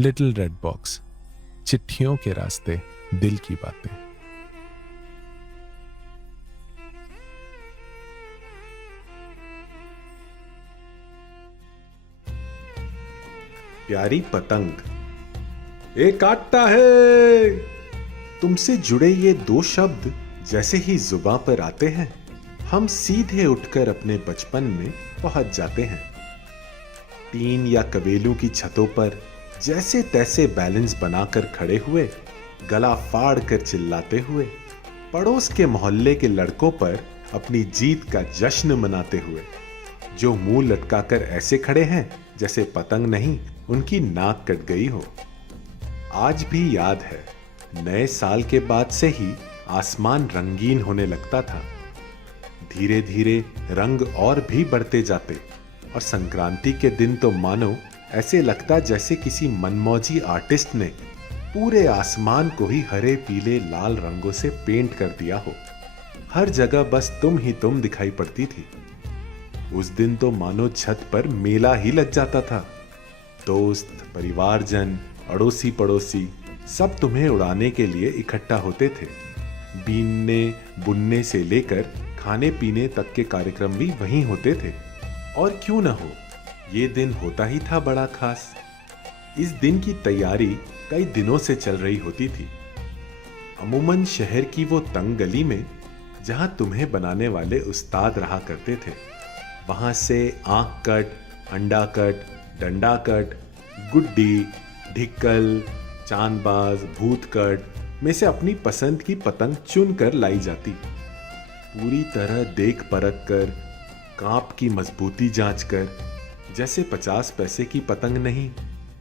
Little red box, चिट्ठियों के रास्ते, दिल की बातें। प्यारी पतंग, एक काटता है। तुमसे जुड़े ये दो शब्द जैसे ही जुबां पर आते हैं, हम सीधे उठकर अपने बचपन में पहुंच जाते हैं। टीन या कबेलू की छतों पर जैसे तैसे बैलेंस बनाकर खड़े हुए, गला फाड़ कर चिल्लाते हुए, पड़ोस के मोहल्ले के लड़कों पर अपनी जीत का जश्न मनाते हुए, जो मुंह लटकाकर ऐसे खड़े हैं जैसे पतंग नहीं उनकी नाक कट गई हो। आज भी याद है, नए साल के बाद से ही आसमान रंगीन होने लगता था। धीरे धीरे रंग और भी बढ़ते जाते और संक्रांति के दिन तो मानो ऐसे लगता जैसे किसी मनमौजी आर्टिस्ट ने पूरे आसमान को ही हरे पीले लाल रंगों से पेंट कर दिया हो। हर जगह बस तुम ही तुम दिखाई पड़ती थी। उस दिन तो मानो छत पर मेला ही लग जाता था। दोस्त, परिवारजन, अड़ोसी पड़ोसी सब तुम्हें उड़ाने के लिए इकट्ठा होते थे। बीनने बुनने से लेकर खाने पीने तक के कार्यक्रम भी वहीं होते थे। और क्यों न हो, ये दिन होता ही था बड़ा खास। इस दिन की तैयारी कई दिनों से चल रही होती थी। अमूमन शहर की वो तंग गली में जहां तुम्हें बनाने वाले उस्ताद रहा करते थे, वहां से आंख कट, अंडा कट, डंडा कट, गुड्डी, ढिक्कल, चांदबाज, भूत कट में से अपनी पसंद की पतंग चुन कर लाई जाती। पूरी तरह देख परख कर, कांप की मजबूती जांच कर, जैसे 50 पैसे की पतंग नहीं,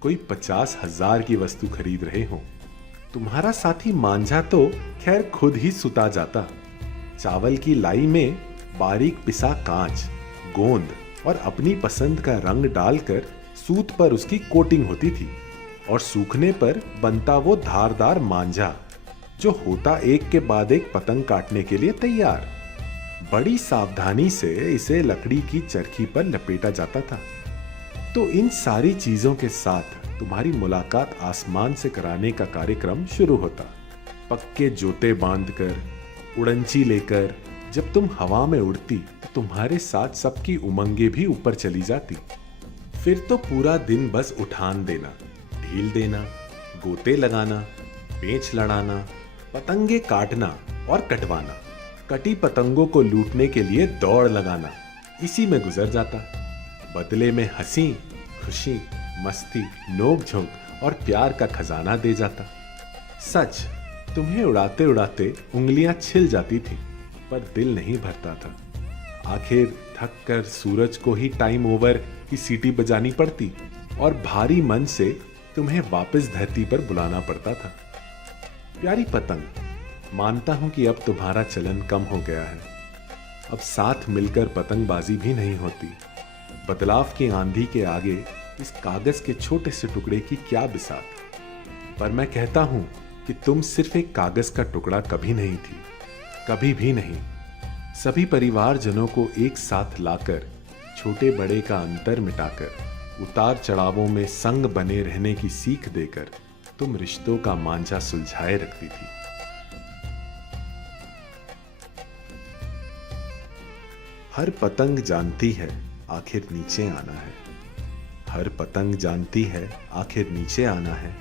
कोई 50,000 की वस्तु खरीद रहे हो। तुम्हारा साथी मांझा तो खैर खुद ही सुता जाता। चावल की लाई में बारीक पिसा कांच, गोंद और अपनी पसंद का रंग डालकर सूत पर उसकी कोटिंग होती थी और सूखने पर बनता वो धारदार मांझा, जो होता एक के बाद एक पतंग काटने के लिए तैयार। बड़ी सावधानी से इसे लकड़ी की चरखी पर लपेटा जाता था। तो इन सारी चीजों के साथ तुम्हारी मुलाकात आसमान से कराने का कार्यक्रम शुरू होता। पक्के जूते बांधकर, उड़ंची लेकर जब तुम हवा में उड़ती तो तुम्हारे साथ सबकी उमंगे भी ऊपर चली जाती। फिर तो पूरा दिन बस उठान देना, ढील देना, गोते लगाना, पेंच लड़ाना, पतंगे काटना और कटवाना, कटी पतंगों को लूटने के लिए दौड़ लगाना, इसी में गुजर जाता। बदले में हंसी, खुशी, मस्ती, नोक झोंक और प्यार का खजाना दे जाता। सच, तुम्हें उड़ाते उड़ाते उंगलियां छिल जाती थी, पर दिल नहीं भरता था। आखिर थक कर सूरज को ही टाइम ओवर की सीटी बजानी पड़ती और भारी मन से तुम्हें वापस धरती पर बुलाना पड़ता था। प्यारी पतंग, मानता हूं कि अब तुम्हारा चलन कम हो गया है। अब साथ मिलकर पतंगबाजी भी नहीं होती। बदलाव की आंधी के आगे इस कागज के छोटे से टुकड़े की क्या बिसात। पर मैं कहता हूं कि तुम सिर्फ एक कागज का टुकड़ा कभी नहीं थी, कभी भी नहीं। सभी परिवारजनों को एक साथ लाकर, छोटे बड़े का अंतर मिटाकर, उतार चढ़ावों में संग बने रहने की सीख देकर तुम रिश्तों का मांझा सुलझाए रखती थी। हर पतंग जानती है आखिर नीचे आना है। हर पतंग जानती है आखिर नीचे आना है,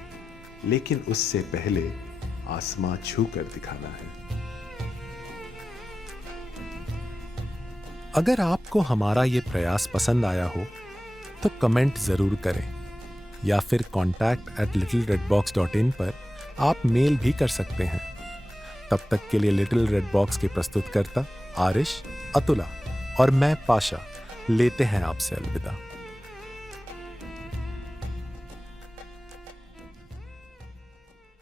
लेकिन उससे पहले आसमां छू कर दिखाना है। अगर आपको हमारा ये प्रयास पसंद आया हो तो कमेंट जरूर करें, या फिर contact@littleredbox.in पर आप मेल भी कर सकते हैं। तब तक के लिए लिटिल रेड बॉक्स के प्रस्तुतकर्ता आरिश, अतुला और मैं पाशा लेते हैं आपसे अलविदा।